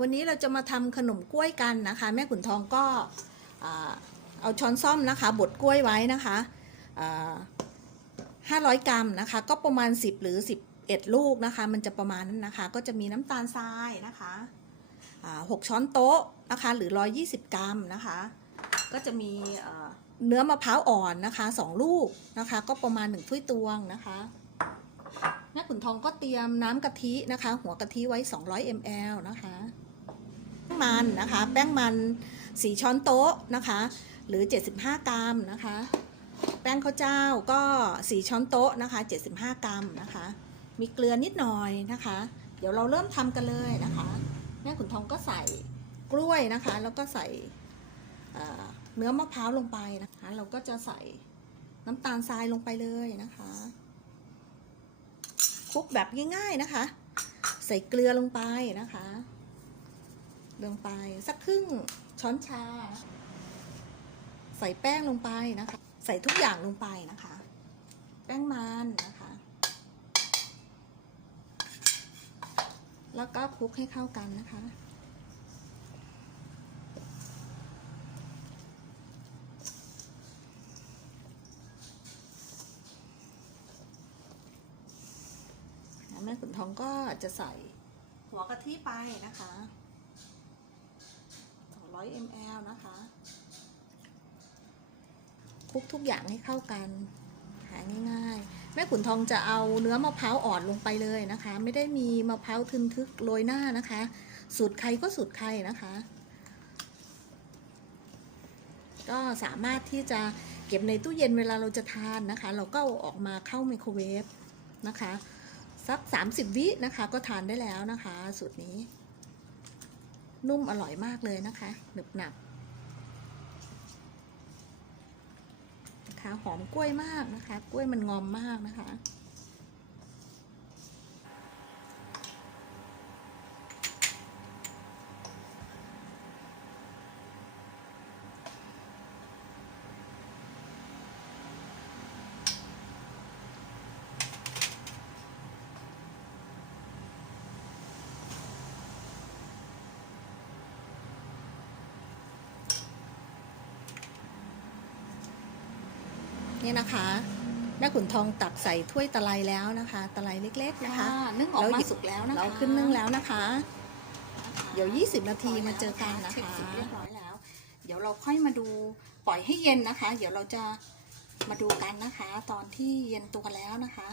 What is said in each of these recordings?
วันนี้เราจะมาทำขนมกล้วยกันนะคะ แม่ขุนทองก็เอาช้อนซ่อมนะคะบดกล้วยไว้นะคะห้าร้อยกรัมนะคะ ก็ประมาณ 10 หรือ 11 ลูกนะคะ มันจะประมาณนั้นนะคะ ก็จะมีน้ำตาลทรายนะคะหกช้อนโต๊ะนะคะ หรือ 120 กรัมนะคะ ก็จะมีเนื้อมะพร้าวอ่อนนะคะ 2 ลูกนะคะ ก็ประมาณ 1 ถ้วยตวงนะคะแม่ขุนทองก็เตรียมน้ำกะทินะคะ หัวกะทิไว้ 200 ml นะคะ มันนะคะ แป้งมัน4ช้อนโต๊ะนะคะ หรือ 75 กรัมนะคะ แป้งข้าวเจ้าก็4ช้อนโต๊ะนะคะ 75 กรัมนะคะ มีเกลือนิดหน่อยนะคะ เดี๋ยวเราเริ่มทำกันเลยนะคะ แม่ขุนทองก็ใส่กล้วยนะคะ แล้วก็ใส่เอ่อเนื้อมะพร้าวลงไปนะคะ เราก็จะใส่น้ำตาลทรายลงไปเลยนะคะคลุกแบบง่ายๆนะคะ ใส่เกลือลงไปนะคะ ลงไปสักครึ่งช้อนชา ใส่แป้งลงไปนะคะ ใส่ทุกอย่างลงไปนะคะ แป้งมันนะคะ แล้วก็คลุกให้เข้ากันนะคะแม่ขุนทองก็จะใส่หัวกะทิไปนะคะ 200 ml นะคะคลุกทุกอย่างให้เข้ากัน หาง่ายๆ แม่ขุนทองจะเอาเนื้อมะพร้าวอ่อนลงไปเลยนะคะ ไม่ได้มีมะพร้าวทึนทึกโรยหน้านะคะ สูตรใครก็สูตรใครนะคะ ก็สามารถที่จะเก็บในตู้เย็นเวลาเราจะทานนะคะ เราก็ออกมาเข้าไมโครเวฟนะคะ สัก 30 วินะคะก็ทานได้แล้วนะคะ สูตรนี้ นุ่มอร่อยมากเลยนะคะหนึบหนับนะคะหอมกล้วยมากนะคะ กล้วยมันงอมมากนะคะ นี่นะคะแม่ขุนทองตักใส่ถ้วยตะไลแล้วนะคะ ตะไลเล็ก ๆนะคะ นึ่งออกแล้วมาหยิบสุกแล้วนะคะเราขึ้นนึ่งแล้วนะคะ เดี๋ยว 20 นาทีมาเจอกันนะเช็คคะสุกเรียบร้อยแล้ว เดี๋ยวเราค่อยมาดูปล่อยให้เย็นนะคะ เดี๋ยวเราจะมาดูกันนะคะ ตอนที่เย็นตัวแล้วนะคะ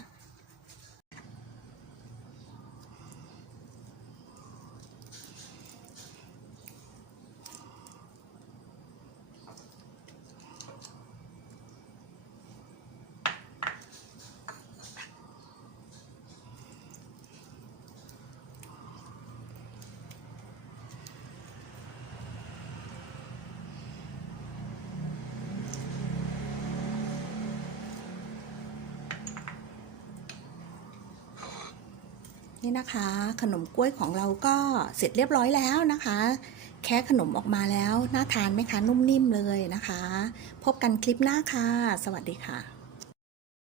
นี่นะคะ ขนมกล้วยของเราก็เสร็จเรียบร้อยแล้วนะคะ แค่ขนมออกมาแล้ว น่าทานไหมคะ นุ่มนิ่มเลยนะคะ พบกันคลิปหน้าค่ะ สวัสดีค่ะ